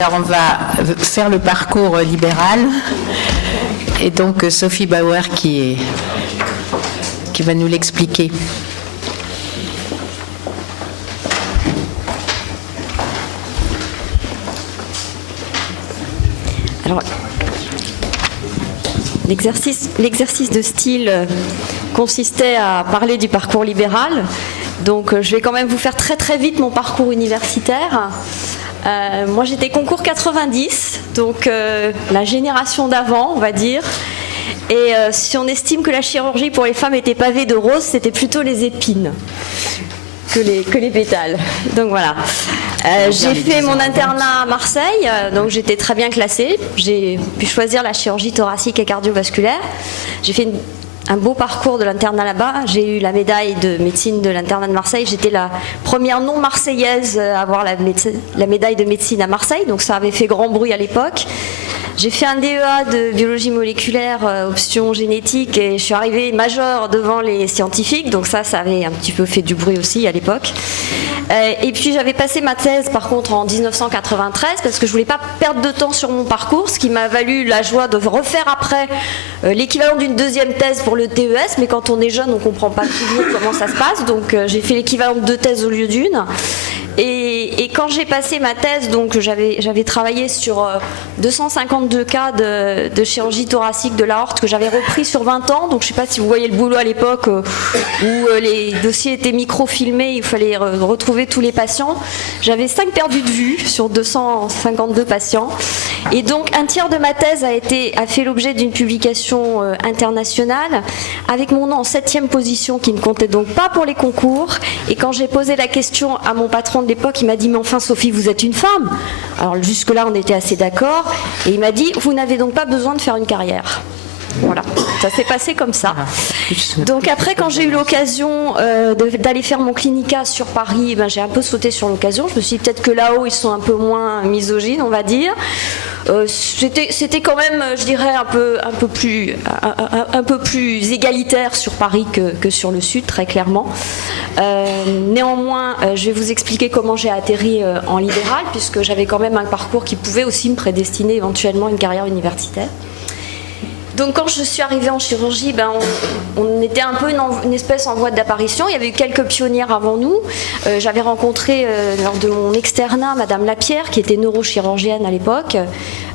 Alors on va faire le parcours libéral et donc Sophie Bauer qui va nous l'expliquer. Alors, l'exercice de style consistait à parler du parcours libéral. Donc je vais quand même vous faire très très vite mon parcours universitaire. Moi j'étais concours 90, donc la génération d'avant on va dire. Et si on estime que la chirurgie pour les femmes était pavée de roses, c'était plutôt les épines que les pétales. Donc voilà. J'ai fait mon internat à Marseille, donc j'étais très bien classée. J'ai pu choisir la chirurgie thoracique et cardiovasculaire. J'ai fait un beau parcours de l'internat là-bas. J'ai eu la médaille de médecine de l'internat de Marseille. J'étais la première non-marseillaise à avoir la médaille de médecine à Marseille, donc ça avait fait grand bruit à l'époque. J'ai fait un DEA de biologie moléculaire, option génétique, et je suis arrivée majeure devant les scientifiques, donc ça avait un petit peu fait du bruit aussi à l'époque. Et puis j'avais passé ma thèse par contre en 1993 parce que je voulais pas perdre de temps sur mon parcours, ce qui m'a valu la joie de refaire après l'équivalent d'une deuxième thèse pour le TES, mais quand on est jeune on comprend pas toujours comment ça se passe, donc j'ai fait l'équivalent de 2 thèses au lieu d'une. Et quand j'ai passé ma thèse, donc j'avais travaillé sur 252 cas de chirurgie thoracique de l'aorte que j'avais repris sur 20 ans. Donc je ne sais pas si vous voyez le boulot à l'époque où les dossiers étaient microfilmés, il fallait retrouver tous les patients. J'avais 5 perdus de vue sur 252 patients. Et donc un tiers de ma thèse a fait l'objet d'une publication internationale avec mon nom en 7e position qui ne comptait donc pas pour les concours. Et quand j'ai posé la question à mon patron de l'époque, il m'a dit « Mais enfin Sophie, vous êtes une femme !» Alors jusque-là, on était assez d'accord. Et il m'a dit « Vous n'avez donc pas besoin de faire une carrière. » Voilà, ça s'est passé comme ça. Donc après, quand j'ai eu l'occasion d'aller faire mon clinica sur Paris, j'ai un peu sauté sur l'occasion. Je me suis dit peut-être que là-haut, ils sont un peu moins misogynes, on va dire. C'était quand même, je dirais, un peu plus égalitaire sur Paris que sur le sud, très clairement. Néanmoins, je vais vous expliquer comment j'ai atterri en libéral, puisque j'avais quand même un parcours qui pouvait aussi me prédestiner éventuellement à une carrière universitaire. Donc quand je suis arrivée en chirurgie, on était un peu une espèce en voie d'apparition. Il y avait eu quelques pionnières avant nous. J'avais rencontré lors de mon externat Madame Lapierre, qui était neurochirurgienne à l'époque,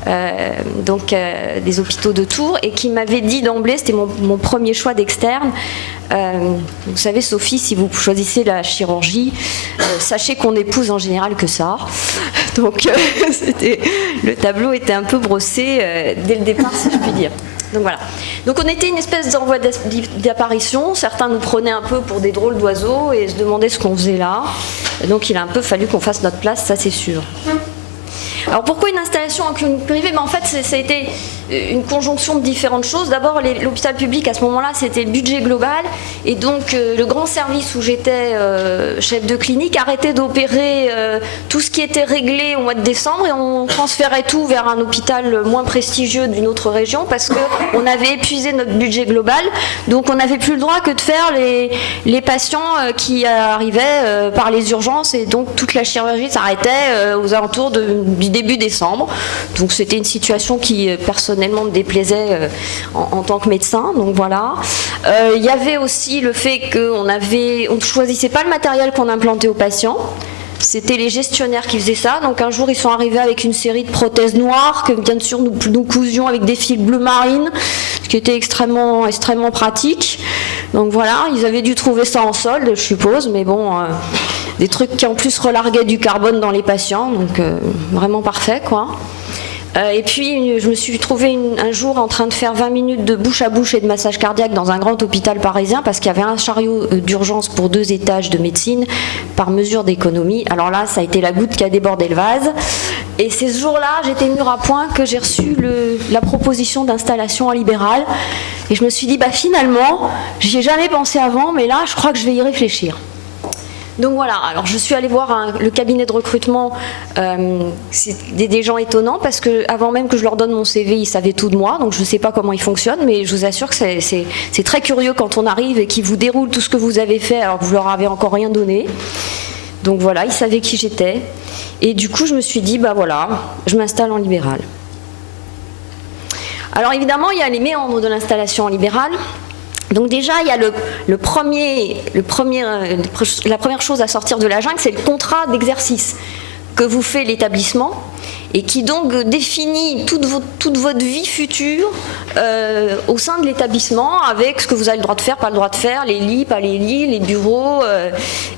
des hôpitaux de Tours, et qui m'avait dit d'emblée, c'était mon premier choix d'externe, vous savez Sophie, si vous choisissez la chirurgie, sachez qu'on épouse en général que ça. Donc le tableau était un peu brossé dès le départ, si je puis dire. Donc voilà. Donc on était une espèce d'envoi d'apparition. Certains nous prenaient un peu pour des drôles d'oiseaux et se demandaient ce qu'on faisait là. Et donc il a un peu fallu qu'on fasse notre place, ça c'est sûr. Alors pourquoi une installation en clinique privée ? En fait, ça a été une conjonction de différentes choses. D'abord, l'hôpital public, à ce moment-là, c'était le budget global. Et donc, le grand service où j'étais chef de clinique arrêtait d'opérer tout ce qui était réglé au mois de décembre et on transférait tout vers un hôpital moins prestigieux d'une autre région parce qu'on avait épuisé notre budget global. Donc, on n'avait plus le droit que de faire les patients qui arrivaient par les urgences. Et donc, toute la chirurgie s'arrêtait aux alentours du début décembre. Donc, c'était une situation qui, personnellement, me déplaisait en tant que médecin, donc voilà. Il y avait aussi le fait qu'on ne choisissait pas le matériel qu'on implantait aux patients. C'était les gestionnaires qui faisaient ça. Donc un jour, ils sont arrivés avec une série de prothèses noires que bien sûr nous cousions avec des fils bleu marine, ce qui était extrêmement pratique. Donc voilà, ils avaient dû trouver ça en solde, je suppose, mais bon, des trucs qui en plus relarguaient du carbone dans les patients, donc vraiment parfait, quoi. Et puis je me suis trouvée un jour en train de faire 20 minutes de bouche à bouche et de massage cardiaque dans un grand hôpital parisien parce qu'il y avait un chariot d'urgence pour 2 étages de médecine par mesure d'économie. Alors là, ça a été la goutte qui a débordé le vase. Et c'est ce jour-là, j'étais mûre à point que j'ai reçu la proposition d'installation en libéral. Et je me suis dit, finalement, j'y ai jamais pensé avant, mais là, je crois que je vais y réfléchir. Donc voilà, alors je suis allée voir le cabinet de recrutement, c'est des gens étonnants parce que avant même que je leur donne mon CV, ils savaient tout de moi, donc je ne sais pas comment ils fonctionnent, mais je vous assure que c'est très curieux quand on arrive et qu'ils vous déroulent tout ce que vous avez fait alors que vous leur avez encore rien donné. Donc voilà, ils savaient qui j'étais. Et du coup, je me suis dit, bah voilà, je m'installe en libéral. Alors évidemment, il y a les méandres de l'installation en libéral. Donc déjà, il y a la première chose à sortir de la jungle, c'est le contrat d'exercice que vous fait l'établissement et qui donc définit toute votre vie future au sein de l'établissement avec ce que vous avez le droit de faire, pas le droit de faire, les lits, pas les lits, les bureaux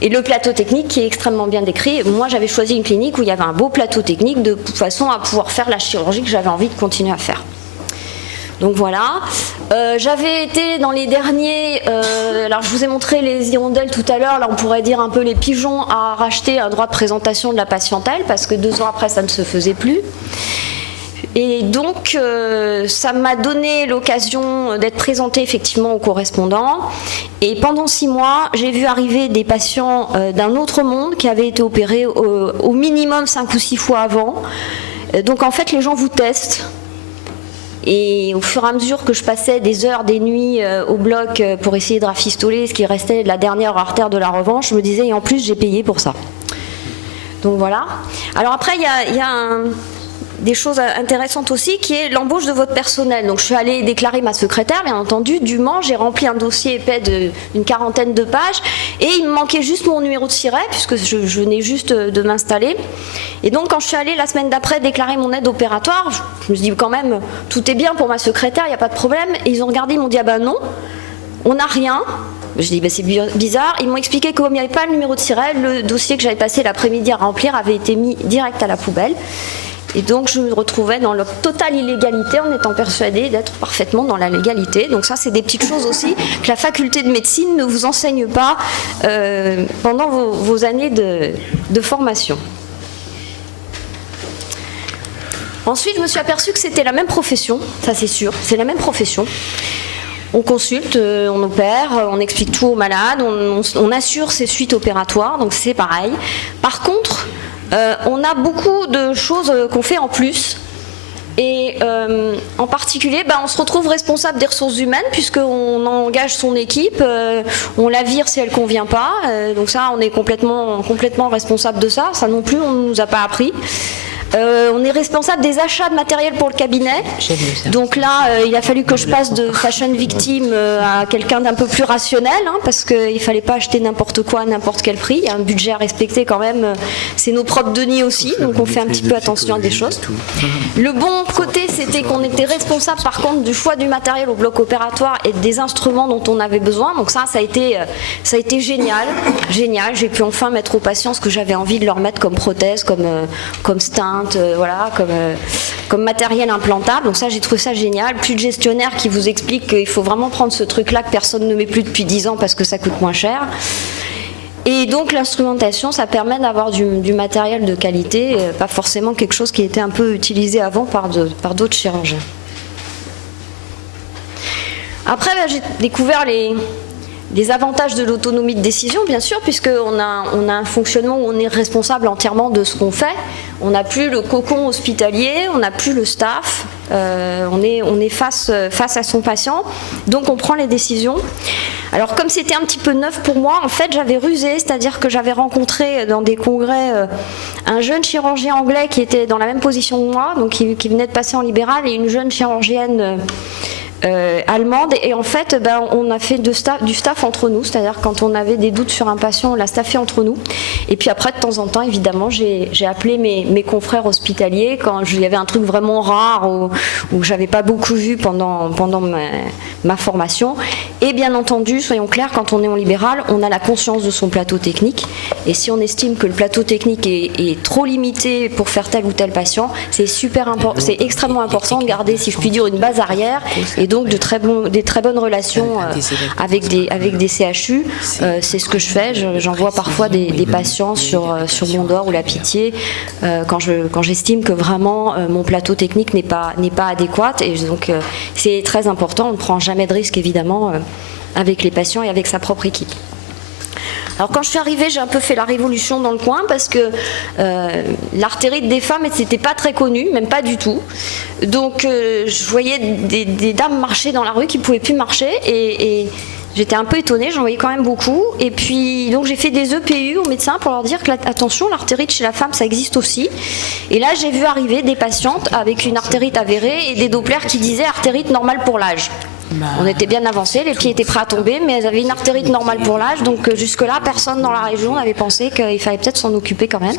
et le plateau technique qui est extrêmement bien décrit. Moi, j'avais choisi une clinique où il y avait un beau plateau technique de façon à pouvoir faire la chirurgie que j'avais envie de continuer à faire. Donc voilà, j'avais été dans les derniers, alors je vous ai montré les hirondelles tout à l'heure, là on pourrait dire un peu les pigeons à racheter un droit de présentation de la patientèle parce que 2 ans après ça ne se faisait plus. Et donc ça m'a donné l'occasion d'être présentée effectivement aux correspondants et pendant 6 mois j'ai vu arriver des patients d'un autre monde qui avaient été opérés au minimum 5 ou 6 fois avant. Donc en fait les gens vous testent. Et au fur et à mesure que je passais des heures, des nuits au bloc pour essayer de rafistoler ce qui restait de la dernière artère de la revanche, je me disais, et en plus j'ai payé pour ça. Donc voilà. Alors après, il y a des choses intéressantes aussi, qui est l'embauche de votre personnel. Donc je suis allée déclarer ma secrétaire, bien entendu, dûment, j'ai rempli un dossier épais d'une 40aine de pages, et il me manquait juste mon numéro de siret, puisque je venais juste de m'installer. Et donc quand je suis allée la semaine d'après déclarer mon aide opératoire, je me suis dit quand même, tout est bien pour ma secrétaire, il n'y a pas de problème. Et ils ont regardé, ils m'ont dit, ah ben non, on n'a rien. Je dis, bah, c'est bizarre. Ils m'ont expliqué que comme il n'y avait pas le numéro de siret, le dossier que j'avais passé l'après-midi à remplir avait été mis direct à la poubelle. Et donc je me retrouvais dans la totale illégalité en étant persuadée d'être parfaitement dans la légalité. Donc ça, c'est des petites choses aussi que la faculté de médecine ne vous enseigne pas pendant vos années de formation. Ensuite, je me suis aperçue que c'était la même profession, ça c'est sûr, c'est la même profession. On consulte, on opère, on explique tout aux malades, on assure ses suites opératoires, donc c'est pareil. Par contre, on a beaucoup de choses qu'on fait en plus. Et en particulier, on se retrouve responsable des ressources humaines puisqu'on engage son équipe, on la vire si elle ne convient pas. Donc ça, on est complètement responsable de ça. Ça non plus, on ne nous a pas appris. On est responsable des achats de matériel pour le cabinet. Donc là, il a fallu que je passe de fashion victime à quelqu'un d'un peu plus rationnel, parce qu'il ne fallait pas acheter n'importe quoi à n'importe quel prix. Il y a un budget à respecter quand même. C'est nos propres deniers aussi, donc on fait un petit peu attention à des choses. Le bon côté, c'était qu'on était responsable par contre du choix du matériel au bloc opératoire et des instruments dont on avait besoin. Donc ça a été génial. J'ai pu enfin mettre aux patients ce que j'avais envie de leur mettre comme prothèse, comme stent, voilà, comme matériel implantable. Donc ça, j'ai trouvé ça génial. Plus de gestionnaires qui vous expliquent qu'il faut vraiment prendre ce truc-là que personne ne met plus depuis 10 ans parce que ça coûte moins cher. Et donc l'instrumentation, ça permet d'avoir du matériel de qualité, pas forcément quelque chose qui était un peu utilisé avant par d'autres chirurgiens. Après, j'ai découvert les avantages de l'autonomie de décision, bien sûr, puisqu'on a un fonctionnement où on est responsable entièrement de ce qu'on fait. On n'a plus le cocon hospitalier, on n'a plus le staff, on est face à son patient, donc on prend les décisions. Alors comme c'était un petit peu neuf pour moi, en fait j'avais rusé, c'est-à-dire que j'avais rencontré dans des congrès un jeune chirurgien anglais qui était dans la même position que moi, donc qui venait de passer en libéral, et une jeune chirurgienne allemande, et en fait on a fait du staff entre nous, c'est-à-dire quand on avait des doutes sur un patient, on l'a staffé entre nous, et puis après de temps en temps évidemment j'ai appelé mes confrères hospitaliers quand il y avait un truc vraiment rare où j'avais pas beaucoup vu pendant ma formation. Et bien entendu, soyons clairs, quand on est en libéral, on a la conscience de son plateau technique, et si on estime que le plateau technique est trop limité pour faire tel ou tel patient, c'est extrêmement important de garder, si je puis dire, une base arrière, et donc des très bonnes relations avec des CHU. C'est ce que je fais. J'envoie parfois des patients sur Mondor ou La Pitié quand j'estime que vraiment mon plateau technique n'est pas adéquat, et donc c'est très important. On ne prend jamais de risque évidemment avec les patients et avec sa propre équipe. Alors quand je suis arrivée, j'ai un peu fait la révolution dans le coin parce que l'artérite des femmes n'était pas très connue, même pas du tout. Donc je voyais des dames marcher dans la rue qui ne pouvaient plus marcher, et J'étais un peu étonnée, j'en voyais quand même beaucoup. Et puis, donc j'ai fait des EPU aux médecins pour leur dire que, attention, l'artérite chez la femme, ça existe aussi. Et là, j'ai vu arriver des patientes avec une artérite avérée et des Dopplers qui disaient artérite normale pour l'âge. On était bien avancé, les pieds étaient prêts à tomber, mais elles avaient une artérite normale pour l'âge, donc jusque-là, personne dans la région n'avait pensé qu'il fallait peut-être s'en occuper quand même.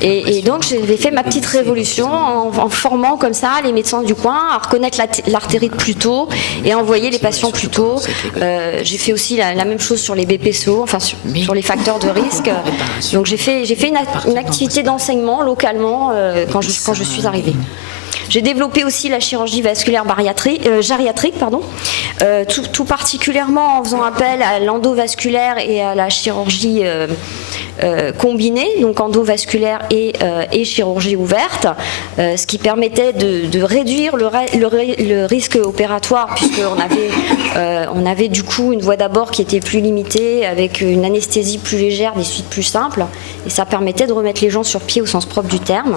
Et donc, j'ai fait ma petite révolution en formant comme ça les médecins du coin à reconnaître l'artérite plus tôt et à envoyer les patients plus tôt. J'ai fait aussi la même chose sur les BPCO, enfin sur les facteurs de risque. Donc, j'ai fait une activité d'enseignement localement quand je suis arrivée. J'ai développé aussi la chirurgie vasculaire gériatrique, tout particulièrement en faisant appel à l'endovasculaire et à la chirurgie combinée, donc endovasculaire et chirurgie ouverte, ce qui permettait de réduire le risque opératoire, puisqu'on avait du coup une voie d'abord qui était plus limitée, avec une anesthésie plus légère, des suites plus simples, et ça permettait de remettre les gens sur pied au sens propre du terme.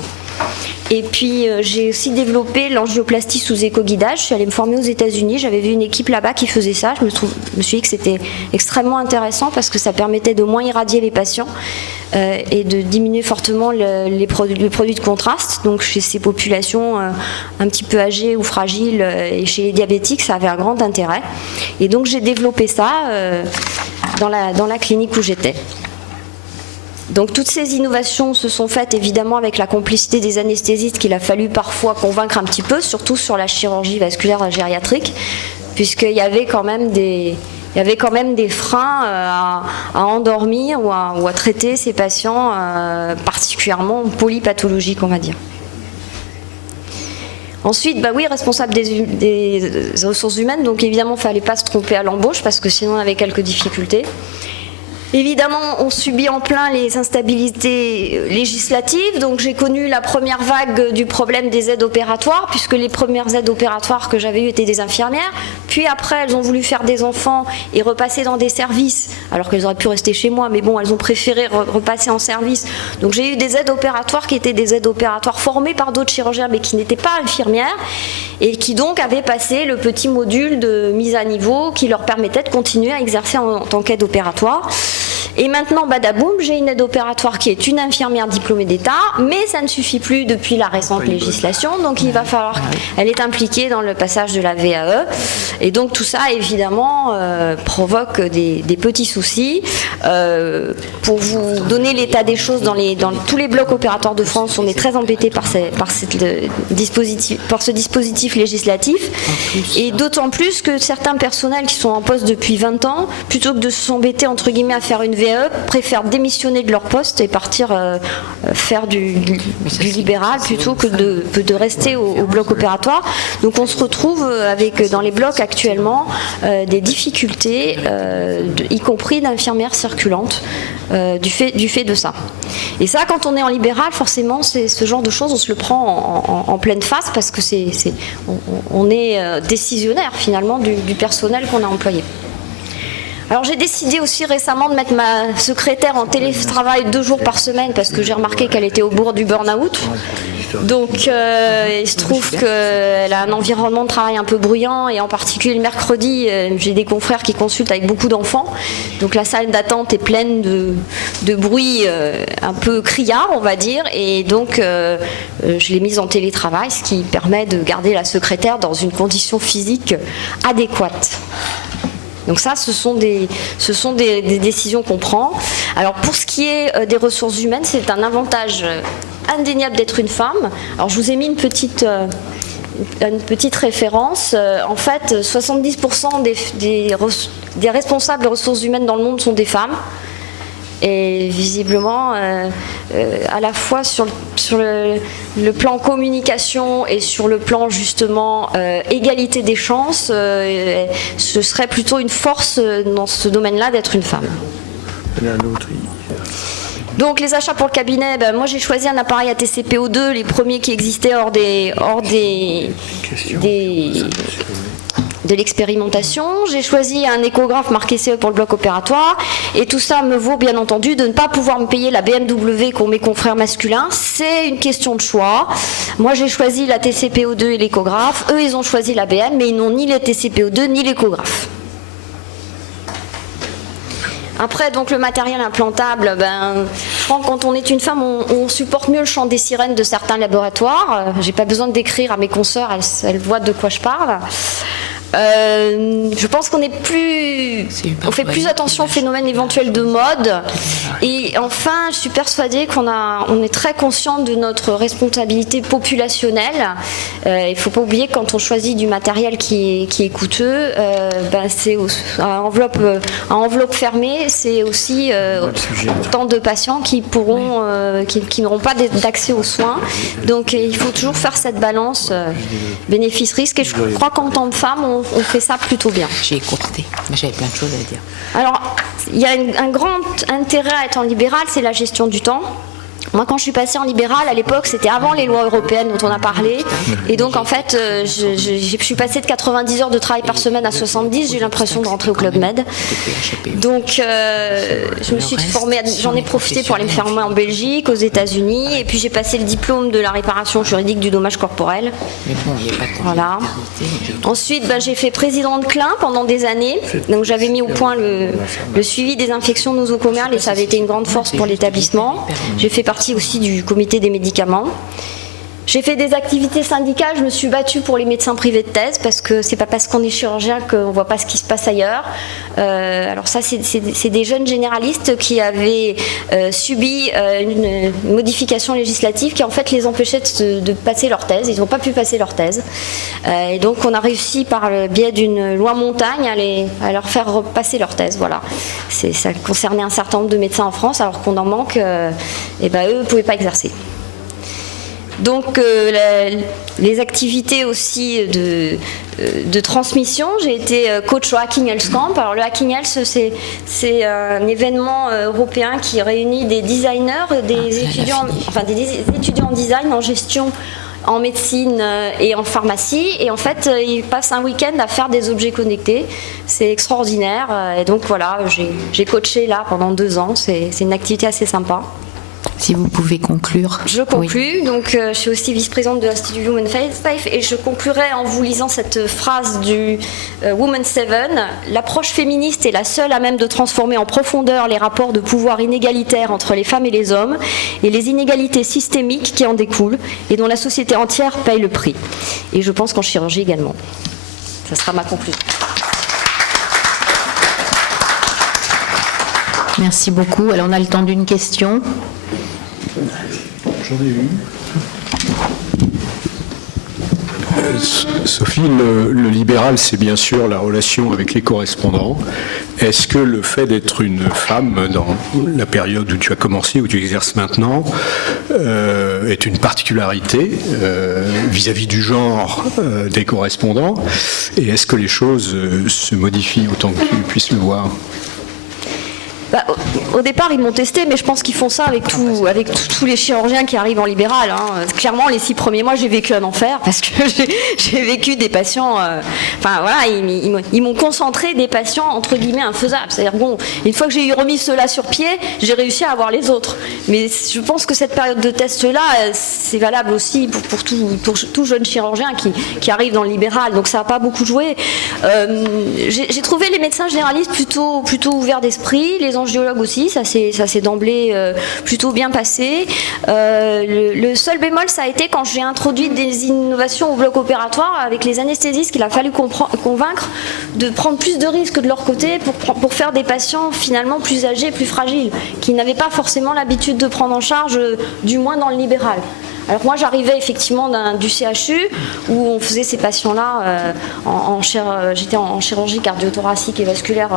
Et puis j'ai aussi développé l'angioplastie sous éco-guidage. Je suis allée me former aux États-Unis. J'avais vu une équipe là-bas qui faisait ça. Je me suis dit que c'était extrêmement intéressant parce que ça permettait de moins irradier les patients et de diminuer fortement le produit de contraste. Donc chez ces populations un petit peu âgées ou fragiles et chez les diabétiques, ça avait un grand intérêt. Et donc j'ai développé ça dans la clinique où j'étais. Donc toutes ces innovations se sont faites évidemment avec la complicité des anesthésistes qu'il a fallu parfois convaincre un petit peu, surtout sur la chirurgie vasculaire gériatrique, puisqu'il y avait quand même des freins à endormir ou à traiter ces patients particulièrement polypathologiques, on va dire. Ensuite, responsable des ressources humaines, donc évidemment il ne fallait pas se tromper à l'embauche parce que sinon on avait quelques difficultés. Évidemment, on subit en plein les instabilités législatives, donc j'ai connu la première vague du problème des aides opératoires, puisque les premières aides opératoires que j'avais eues étaient des infirmières, puis après elles ont voulu faire des enfants et repasser dans des services, alors qu'elles auraient pu rester chez moi, mais bon, elles ont préféré repasser en service. Donc j'ai eu des aides opératoires qui étaient des aides opératoires formées par d'autres chirurgiens, mais qui n'étaient pas infirmières, et qui donc avaient passé le petit module de mise à niveau qui leur permettait de continuer à exercer en tant qu'aide opératoire. Et maintenant, badaboum, j'ai une aide opératoire qui est une infirmière diplômée d'État, mais ça ne suffit plus depuis la récente législation, donc il va falloir qu'elle est impliquée dans le passage de la VAE. Et donc tout ça, évidemment, provoque des petits soucis. Pour vous donner l'état des choses, dans tous les blocs opératoires de France, on est très embêtés par ce dispositif législatif, et d'autant plus que certains personnels qui sont en poste depuis 20 ans, plutôt que de s'embêter entre guillemets à faire une VAE, préfèrent démissionner de leur poste et partir faire du libéral plutôt que de rester au bloc opératoire. Donc on se retrouve avec dans les blocs actuellement des difficultés, y compris d'infirmières circulantes, du fait de ça. Et ça, quand on est en libéral, forcément, c'est ce genre de choses, on se le prend en pleine face parce que on est décisionnaire finalement du personnel qu'on a employé. Alors j'ai décidé aussi récemment de mettre ma secrétaire en télétravail 2 jours par semaine parce que j'ai remarqué qu'elle était au bord du burn-out. Donc il se trouve qu'elle a un environnement de travail un peu bruyant, et en particulier le mercredi, j'ai des confrères qui consultent avec beaucoup d'enfants. Donc la salle d'attente est pleine de bruit un peu criard, on va dire, et donc je l'ai mise en télétravail, ce qui permet de garder la secrétaire dans une condition physique adéquate. Donc ça, ce sont des décisions qu'on prend. Alors pour ce qui est des ressources humaines, c'est un avantage indéniable d'être une femme. Alors je vous ai mis une petite référence. En fait, 70% des responsables de ressources humaines dans le monde sont des femmes. Et visiblement, à la fois sur le plan communication et sur le plan justement égalité des chances, ce serait plutôt une force dans ce domaine-là d'être une femme. Donc les achats pour le cabinet, moi j'ai choisi un appareil ATCPO2, les premiers qui existaient hors de l'expérimentation. J'ai choisi un échographe marqué CE pour le bloc opératoire, et tout ça me vaut bien entendu de ne pas pouvoir me payer la BMW qu'ont mes confrères masculins. C'est une question de choix. Moi j'ai choisi la TCPO2 et l'échographe, eux ils ont choisi la BM, mais ils n'ont ni la TCPO2 ni l'échographe. Après, donc le matériel implantable, je crois que quand on est une femme, on supporte mieux le chant des sirènes de certains laboratoires. J'ai pas besoin de décrire à mes consoeurs, elles voient de quoi je parle. Je pense qu'on on fait plus attention aux phénomènes éventuels de mode. Et enfin, je suis persuadée on est très conscient de notre responsabilité populationnelle. Il ne faut pas oublier que quand on choisit du matériel qui est coûteux, c'est à enveloppe fermée, c'est aussi tant de patients qui n'auront pas d'accès aux soins. Donc il faut toujours faire cette balance bénéfice-risque. Et je crois qu'en tant que femme, on fait ça plutôt bien. J'ai écourté, mais j'avais plein de choses à dire. Alors, il y a un grand intérêt à être en libéral, c'est la gestion du temps. Moi, quand je suis passée en libéral, à l'époque, c'était avant les lois européennes dont on a parlé. Et donc, en fait, je suis passée de 90 heures de travail par semaine à 70. J'ai eu l'impression de rentrer au Club Med. Donc, je me suis formée, j'en ai profité pour aller me former en Belgique, aux États-Unis. Et puis, j'ai passé le diplôme de la réparation juridique du dommage corporel. Voilà. Ensuite, j'ai fait président de CLIN pendant des années. Donc, j'avais mis au point le suivi des infections nosocomiales et ça avait été une grande force pour l'établissement. J'ai fait partie aussi du comité des médicaments. J'ai fait des activités syndicales, je me suis battue pour les médecins privés de thèse parce que c'est pas parce qu'on est chirurgien qu'on ne voit pas ce qui se passe ailleurs. Alors ça, c'est des jeunes généralistes qui avaient subi une modification législative qui en fait les empêchait de passer leur thèse. Ils n'ont pas pu passer leur thèse. Et donc on a réussi par le biais d'une loi montagne à leur faire repasser leur thèse. Voilà. Ça concernait un certain nombre de médecins en France alors qu'on en manque. Eux ne pouvaient pas exercer. Donc les activités aussi de transmission, j'ai été coach au Hacking Health Camp. Alors le Hacking Health, c'est un événement européen qui réunit des designers, des étudiants en design, en gestion, en médecine et en pharmacie. Et en fait, ils passent un week-end à faire des objets connectés. C'est extraordinaire. Et donc voilà, j'ai coaché là pendant 2 ans. C'est une activité assez sympa. Si vous pouvez conclure. Je conclus. Oui. Donc, je suis aussi vice-présidente de l'Institut Women Faith et je conclurai en vous lisant cette phrase du Women 7. L'approche féministe est la seule à même de transformer en profondeur les rapports de pouvoir inégalitaires entre les femmes et les hommes et les inégalités systémiques qui en découlent et dont la société entière paye le prix. Et je pense qu'en chirurgie également. Ça sera ma conclusion. Merci beaucoup. Alors, on a le temps d'une question. J'en ai une. Sophie, le libéral, c'est bien sûr la relation avec les correspondants. Est-ce que le fait d'être une femme dans la période où tu as commencé, où tu exerces maintenant, est une particularité vis-à-vis du genre des correspondants? Et est-ce que les choses se modifient autant que tu puisses le voir? Au départ, ils m'ont testé, mais je pense qu'ils font ça avec tous les chirurgiens qui arrivent en libéral. Hein. Clairement, les 6 premiers mois, j'ai vécu un enfer parce que j'ai vécu des patients. Ils m'ont concentré des patients entre guillemets infaisables. C'est-à-dire une fois que j'ai remis ceux-là sur pied, j'ai réussi à avoir les autres. Mais je pense que cette période de test-là, c'est valable aussi pour tout jeune chirurgien qui arrive dans le libéral. Donc ça n'a pas beaucoup joué. J'ai trouvé les médecins généralistes plutôt ouverts d'esprit. Les angiologues aussi, ça s'est d'emblée plutôt bien passé. Le seul bémol, ça a été quand j'ai introduit des innovations au bloc opératoire avec les anesthésistes qu'il a fallu convaincre de prendre plus de risques de leur côté pour faire des patients finalement plus âgés, plus fragiles, qui n'avaient pas forcément l'habitude de prendre en charge, du moins dans le libéral. Alors moi j'arrivais effectivement du CHU où on faisait ces patients-là, j'étais en chirurgie cardio-thoracique et vasculaire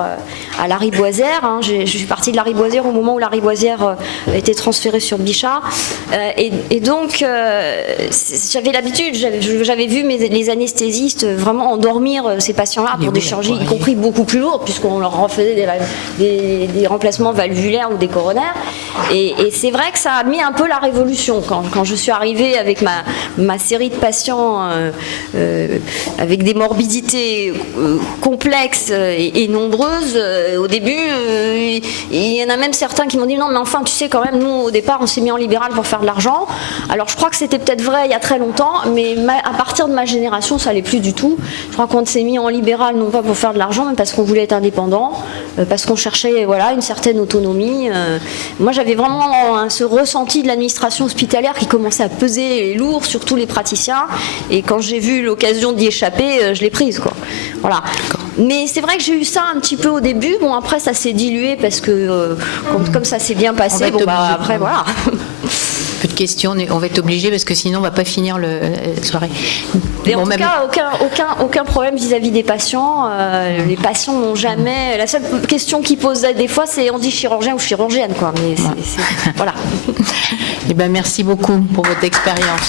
à Lariboisière. Hein. Je suis partie de Lariboisière au moment où Lariboisière était transférée sur Bichat. Et donc j'avais l'habitude, j'avais vu les anesthésistes vraiment endormir ces patients-là pour des chirurgies, y compris beaucoup plus lourdes puisqu'on leur refaisait des remplacements valvulaires ou des coronaires. Et c'est vrai que ça a mis un peu la révolution quand je suis arrivée avec ma série de patients avec des morbidités complexes et nombreuses. Au début, il y en a même certains qui m'ont dit non mais enfin tu sais quand même nous au départ on s'est mis en libéral pour faire de l'argent. Alors je crois que c'était peut-être vrai il y a très longtemps, mais à partir de ma génération ça allait plus du tout. Je crois qu'on s'est mis en libéral non pas pour faire de l'argent mais parce qu'on voulait être indépendant, parce qu'on cherchait voilà une certaine autonomie. Moi j'avais vraiment ce ressenti de l'administration hospitalière qui commençait à peser lourd sur tous les praticiens, et quand j'ai vu l'occasion d'y échapper, je l'ai prise quoi. Voilà. Mais c'est vrai que j'ai eu ça un petit peu au début. Bon après ça s'est dilué parce que comme ça s'est bien passé. Bon bah après voilà. Peu de questions, on va être obligé parce que sinon on va pas finir la soirée. Et en tout cas, aucun problème vis-à-vis des patients. Les patients n'ont jamais. La seule question qu'ils posent des fois, c'est on dit chirurgien ou chirurgienne, quoi. Mais voilà. Eh ben, merci beaucoup pour votre expérience.